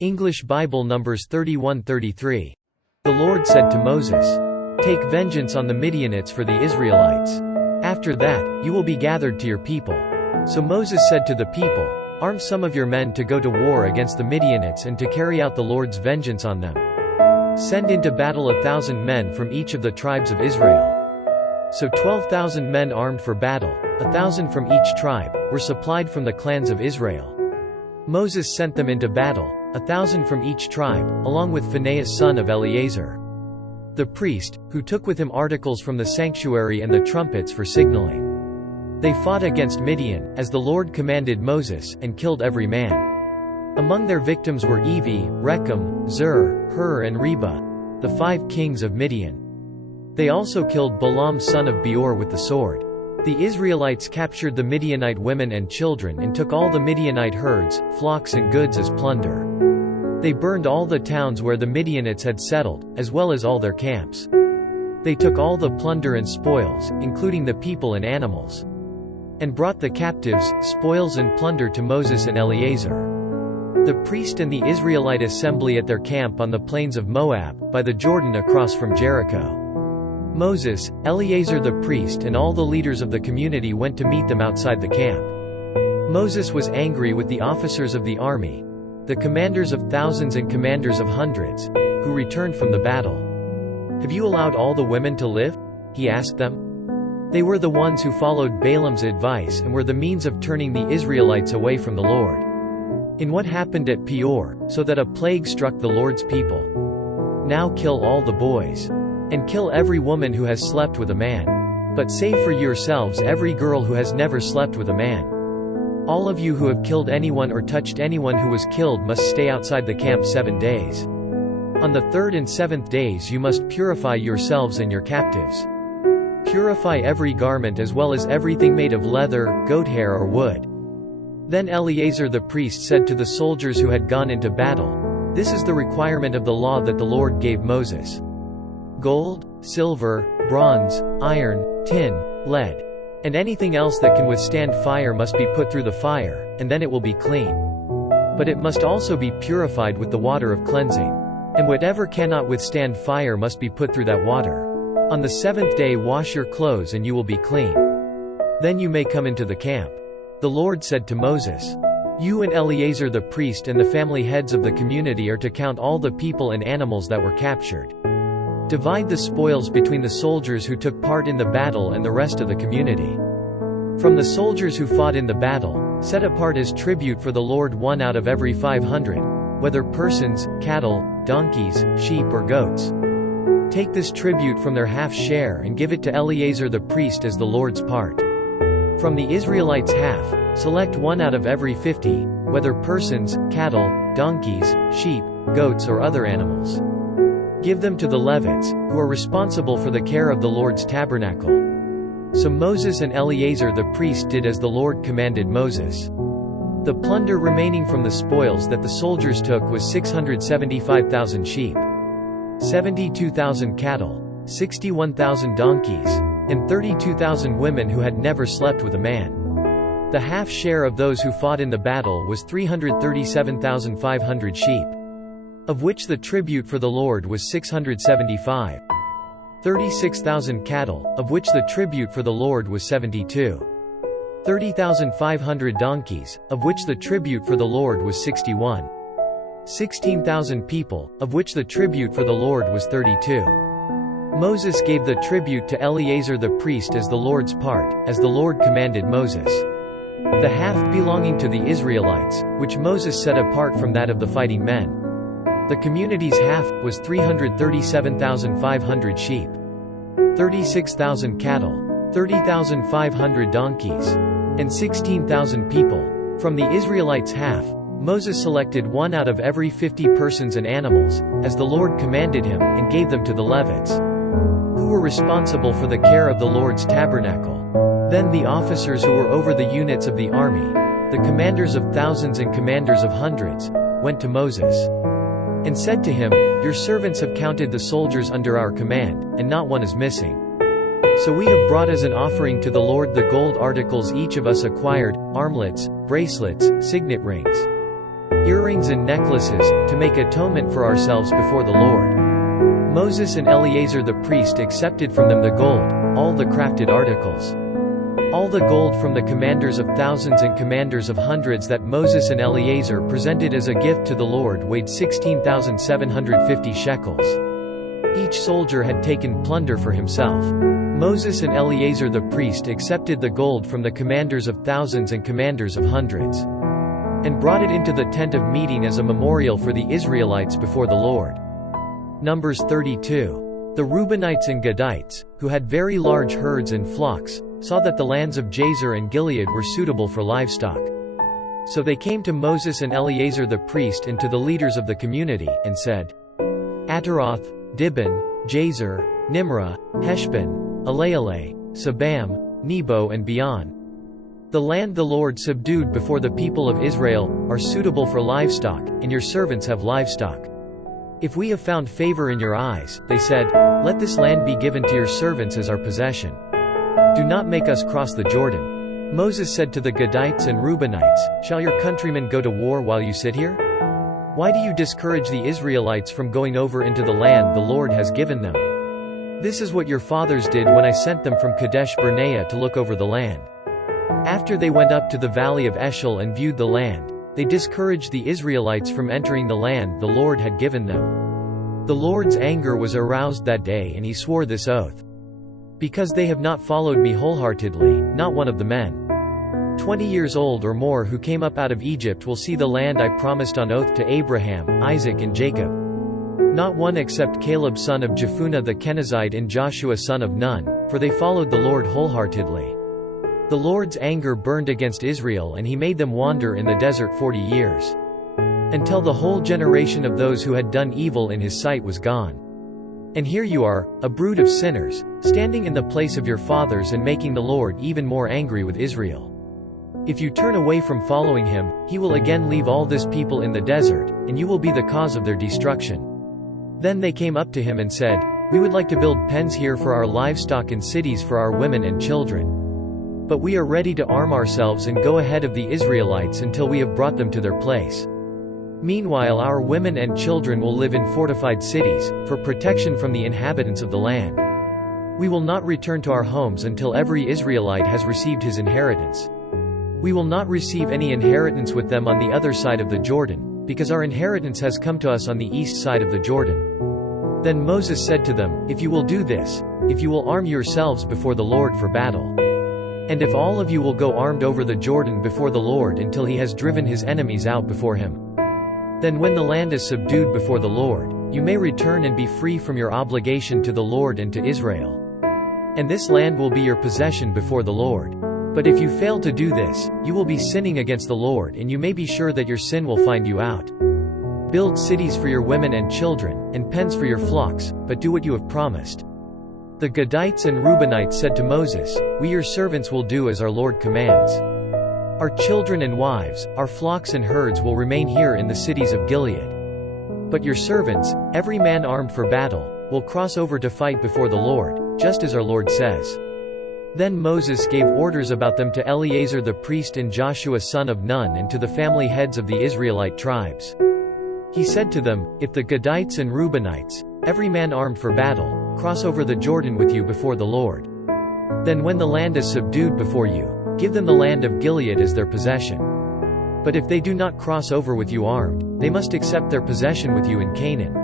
English Bible Numbers 31:33. The Lord said to Moses, "Take vengeance on the Midianites for the Israelites. After that, you will be gathered to your people." So Moses said to the people, "Arm some of your men to go to war against the Midianites and to carry out the Lord's vengeance on them. Send into battle 1,000 men from each of the tribes of Israel." So 12,000 men armed for battle, 1,000 from each tribe, were supplied from the clans of Israel. Moses sent them into battle, 1,000 from each tribe, along with Phinehas son of Eleazar, the priest, who took with him articles from the sanctuary and the trumpets for signaling. They fought against Midian, as the Lord commanded Moses, and killed every man. Among their victims were Evi, Rechem, Zur, Hur and Reba, the 5 kings of Midian. They also killed Balaam son of Beor with the sword. The Israelites captured the Midianite women and children and took all the Midianite herds, flocks and goods as plunder. They burned all the towns where the Midianites had settled, as well as all their camps. They took all the plunder and spoils, including the people and animals, and brought the captives, spoils and plunder to Moses and Eleazar, the priest, and the Israelite assembly at their camp on the plains of Moab, by the Jordan across from Jericho. Moses, Eleazar the priest and all the leaders of the community went to meet them outside the camp. Moses was angry with the officers of the army, the commanders of thousands and commanders of hundreds, who returned from the battle. "Have you allowed all the women to live?" he asked them. They were the ones who followed Balaam's advice and were the means of turning the Israelites away from the Lord. In what happened at Peor, so that a plague struck the Lord's people. Now kill all the boys, and kill every woman who has slept with a man. But save for yourselves every girl who has never slept with a man. All of you who have killed anyone or touched anyone who was killed must stay outside the camp 7 days. On the 3rd and 7th days you must purify yourselves and your captives. Purify every garment as well as everything made of leather, goat hair or wood." Then Eleazar the priest said to the soldiers who had gone into battle, "This is the requirement of the law that the Lord gave Moses. Gold, silver, bronze, iron, tin, lead, and anything else that can withstand fire must be put through the fire, and then it will be clean. But it must also be purified with the water of cleansing. And whatever cannot withstand fire must be put through that water. On the 7th day wash your clothes and you will be clean. Then you may come into the camp." The Lord said to Moses, "You and Eleazar the priest and the family heads of the community are to count all the people and animals that were captured. Divide the spoils between the soldiers who took part in the battle and the rest of the community. From the soldiers who fought in the battle, set apart as tribute for the Lord 1 out of every 500, whether persons, cattle, donkeys, sheep or goats. Take this tribute from their half share and give it to Eleazar the priest as the Lord's part. From the Israelites' half, select 1 out of every 50, whether persons, cattle, donkeys, sheep, goats or other animals. Give them to the Levites, who are responsible for the care of the Lord's tabernacle." So Moses and Eleazar the priest did as the Lord commanded Moses. The plunder remaining from the spoils that the soldiers took was 675,000 sheep, 72,000 cattle, 61,000 donkeys, and 32,000 women who had never slept with a man. The half share of those who fought in the battle was 337,500 sheep, of which the tribute for the Lord was 675. 36,000 cattle, of which the tribute for the Lord was 72. 30,500 donkeys, of which the tribute for the Lord was 61. 16,000 people, of which the tribute for the Lord was 32. Moses gave the tribute to Eleazar the priest as the Lord's part, as the Lord commanded Moses. The half belonging to the Israelites, which Moses set apart from that of the fighting men. The community's half was 337,500 sheep, 36,000 cattle, 30,500 donkeys, and 16,000 people. From the Israelites' half, Moses selected 1 out of every 50 persons and animals, as the Lord commanded him, and gave them to the Levites, who were responsible for the care of the Lord's tabernacle. Then the officers who were over the units of the army, the commanders of thousands and commanders of hundreds, went to Moses and said to him, "Your servants have counted the soldiers under our command, and not one is missing. So we have brought as an offering to the Lord the gold articles each of us acquired, armlets, bracelets, signet rings, earrings and necklaces, to make atonement for ourselves before the Lord. Moses and Eleazar the priest accepted from them the gold, all the crafted articles. All the gold from the commanders of thousands and commanders of hundreds that Moses and Eleazar presented as a gift to the Lord weighed 16,750 shekels. Each soldier had taken plunder for himself. Moses and Eleazar the priest accepted the gold from the commanders of thousands and commanders of hundreds, and brought it into the tent of meeting as a memorial for the Israelites before the Lord. Numbers 32. The Reubenites and Gadites, who had very large herds and flocks, saw that the lands of Jazer and Gilead were suitable for livestock. So they came to Moses and Eleazar the priest and to the leaders of the community, and said, Ataroth, Dibon, Jazer, Nimrah, Heshbon, Elealeh, Sabam, Nebo and Beon. The land the Lord subdued before the people of Israel are suitable for livestock, and your servants have livestock. If we have found favor in your eyes, they said, let this land be given to your servants as our possession. Do not make us cross the Jordan. Moses said to the Gadites and Reubenites, shall your countrymen go to war while you sit here? Why do you discourage the Israelites from going over into the land the Lord has given them? This is what your fathers did when I sent them from Kadesh Barnea to look over the land. After they went up to the valley of Eshel and viewed the land, they discouraged the Israelites from entering the land the Lord had given them. The Lord's anger was aroused that day, and he swore this oath. Because they have not followed me wholeheartedly, not one of the men 20 years old or more who came up out of Egypt will see the land I promised on oath to Abraham, Isaac and Jacob. Not one except Caleb son of Jephunneh the Kenizzite and Joshua son of Nun, for they followed the Lord wholeheartedly. The Lord's anger burned against Israel, and he made them wander in the desert 40 years. Until the whole generation of those who had done evil in his sight was gone. And here you are, a brood of sinners, standing in the place of your fathers and making the Lord even more angry with Israel. If you turn away from following him, he will again leave all this people in the desert, and you will be the cause of their destruction. Then they came up to him and said, we would like to build pens here for our livestock and cities for our women and children. But we are ready to arm ourselves and go ahead of the Israelites until we have brought them to their place. Meanwhile our women and children will live in fortified cities, for protection from the inhabitants of the land. We will not return to our homes until every Israelite has received his inheritance. We will not receive any inheritance with them on the other side of the Jordan, because our inheritance has come to us on the east side of the Jordan. Then Moses said to them, if you will do this, if you will arm yourselves before the Lord for battle, and if all of you will go armed over the Jordan before the Lord until he has driven his enemies out before him, then when the land is subdued before the Lord, you may return and be free from your obligation to the Lord and to Israel. And this land will be your possession before the Lord. But if you fail to do this, you will be sinning against the Lord, and you may be sure that your sin will find you out. Build cities for your women and children, and pens for your flocks, but do what you have promised. The Gadites and Reubenites said to Moses, we your servants will do as our Lord commands. Our children and wives, our flocks and herds will remain here in the cities of Gilead. But your servants, every man armed for battle, will cross over to fight before the Lord, just as our Lord says. Then Moses gave orders about them to Eleazar the priest and Joshua son of Nun and to the family heads of the Israelite tribes. He said to them, if the Gadites and Reubenites, every man armed for battle, cross over the Jordan with you before the Lord, then when the land is subdued before you, give them the land of Gilead as their possession. But if they do not cross over with you armed, they must accept their possession with you in Canaan.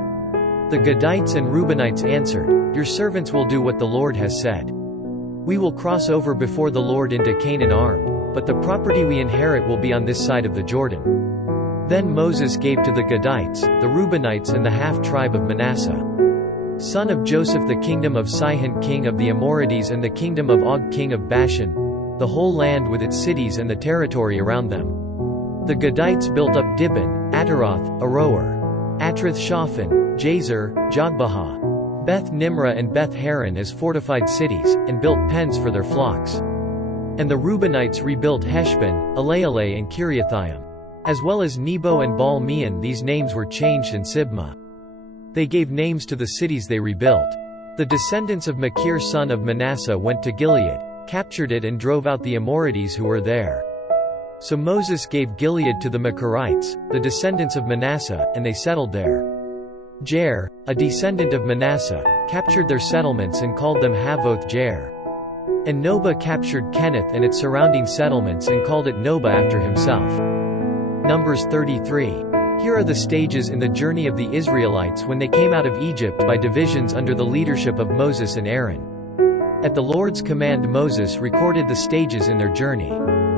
The Gadites and Reubenites answered, your servants will do what the Lord has said. We will cross over before the Lord into Canaan armed, but the property we inherit will be on this side of the Jordan. Then Moses gave to the Gadites, the Reubenites and the half-tribe of Manasseh, son of Joseph, the kingdom of Sihon king of the Amorites and the kingdom of Og king of Bashan, the whole land with its cities and the territory around them. The Gadites built up Dibon, Ataroth, Aroer, Atroth-Shaphan, Jazer, Jogbehah, Beth Nimrah and Beth Haran as fortified cities, and built pens for their flocks. And the Reubenites rebuilt Heshbon, Elealeh and Kiriathaim, as well as Nebo and Baal Meon. These names were changed in Sibmah. They gave names to the cities they rebuilt. The descendants of Machir son of Manasseh went to Gilead, captured it and drove out the Amorites who were there. So Moses gave Gilead to the Machirites, the descendants of Manasseh, and they settled there. Jair, a descendant of Manasseh, captured their settlements and called them Havoth-Jair. And Nobah captured Kenath and its surrounding settlements and called it Nobah after himself. Numbers 33. Here are the stages in the journey of the Israelites when they came out of Egypt by divisions under the leadership of Moses and Aaron. At the Lord's command, Moses recorded the stages in their journey.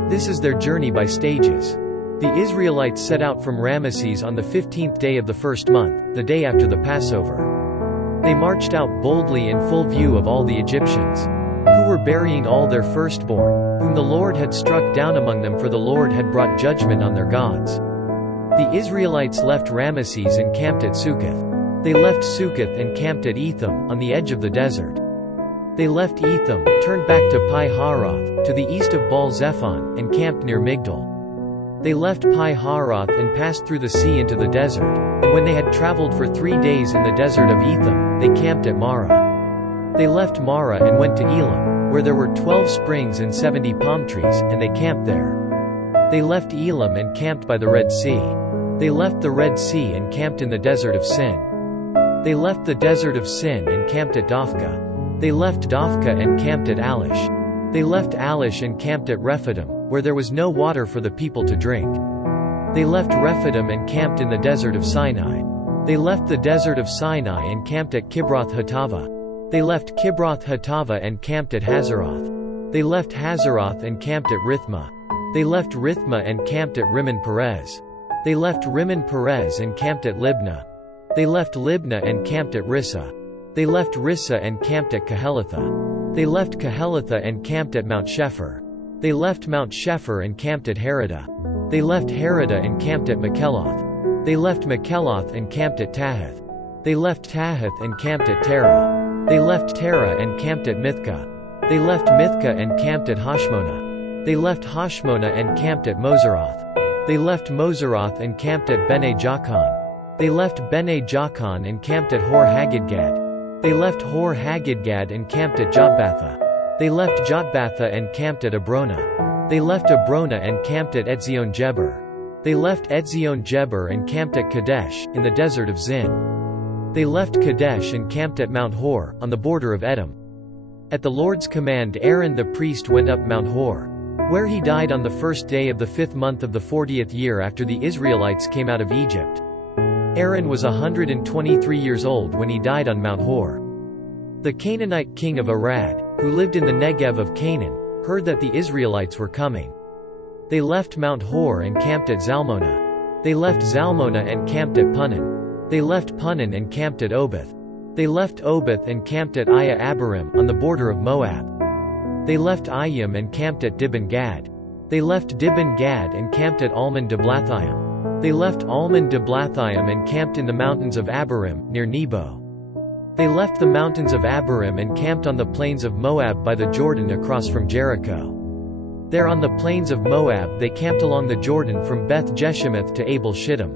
This is their journey by stages. The Israelites set out from Ramesses on the 15th day of the first month, the day after the Passover. They marched out boldly in full view of all the Egyptians, who were burying all their firstborn, whom the Lord had struck down among them, for the Lord had brought judgment on their gods. The Israelites left Ramesses and camped at Succoth. They left Succoth and camped at Etham, on the edge of the desert. They left Etham, turned back to Pi-Hahiroth, to the east of Baal-Zephon, and camped near Migdol. They left Pi-Hahiroth and passed through the sea into the desert, and when they had traveled for 3 days in the desert of Etham, they camped at Marah. They left Marah and went to Elam, where there were 12 springs and 70 palm trees, and they camped there. They left Elam and camped by the Red Sea. They left the Red Sea and camped in the desert of Sin. They left the desert of Sin and camped at Dophkah. They left Dophkah and camped at Alish. They left Alish and camped at Rephidim, where there was no water for the people to drink. They left Rephidim and camped in the desert of Sinai. They left the desert of Sinai and camped at Kibroth-Hattava. They left Kibroth-Hattava and camped at Hazeroth. They left Hazeroth and camped at Rithmah. They left Rithmah and camped at Rimmon Perez. They left Rimmon Perez and camped at Libnah. They left Libnah and camped at Rissa. They left Rissa and camped at Kehelatha. They left Kehelatha and camped at Mount Shepher. They left Mount Shepher and camped at Heradah. They left Heradah and camped at Makheloth. They left Makheloth and camped at Tahath. They left Tahath and camped at Terah. They left Terah and camped at Mithkah. They left Mithkah and camped at Hashmonah. They left Hashmonah and camped at Moseroth. They left Moseroth and camped at Bene Jaakan. They left Bene Jaakan and camped at Hor Haggidgad. They left Hor Haggidgad and camped at Jotbatha. They left Jotbatha and camped at Abrona. They left Abrona and camped at Etzion-Geber. They left Etzion-Geber and camped at Kadesh, in the desert of Zin. They left Kadesh and camped at Mount Hor, on the border of Edom. At the Lord's command, Aaron the priest went up Mount Hor, where he died on the first day of the 5th month of the 40th year after the Israelites came out of Egypt. Aaron was 123 years old when he died on Mount Hor. The Canaanite king of Arad, who lived in the Negev of Canaan, heard that the Israelites were coming. They left Mount Hor and camped at Zalmonah. They left Zalmonah and camped at Punon. They left Punon and camped at Oboth. They left Oboth and camped at Iya-Abarim, on the border of Moab. They left Iyim and camped at Dibon-Gad. They left Dibon-Gad and camped at Almon-Diblathaim. They left Almon-Diblathaim and camped in the mountains of Abarim, near Nebo. They left the mountains of Abarim and camped on the plains of Moab by the Jordan across from Jericho. There on the plains of Moab they camped along the Jordan from Beth-Jeshimoth to Abel-Shittim.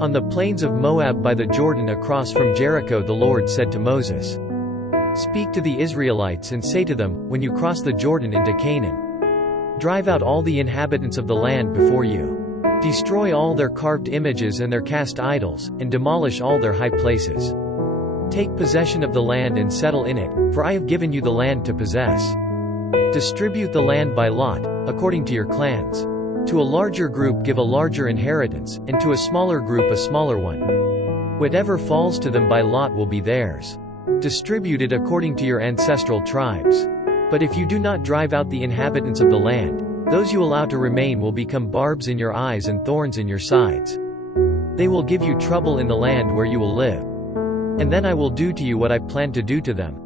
On the plains of Moab by the Jordan across from Jericho the Lord said to Moses, "Speak to the Israelites and say to them, when you cross the Jordan into Canaan, drive out all the inhabitants of the land before you. Destroy all their carved images and their cast idols, and demolish all their high places. Take possession of the land and settle in it, for I have given you the land to possess. Distribute the land by lot, according to your clans. To a larger group give a larger inheritance, and to a smaller group a smaller one. Whatever falls to them by lot will be theirs. Distribute it according to your ancestral tribes. But if you do not drive out the inhabitants of the land, those you allow to remain will become barbs in your eyes and thorns in your sides. They will give you trouble in the land where you will live. And then I will do to you what I planned to do to them.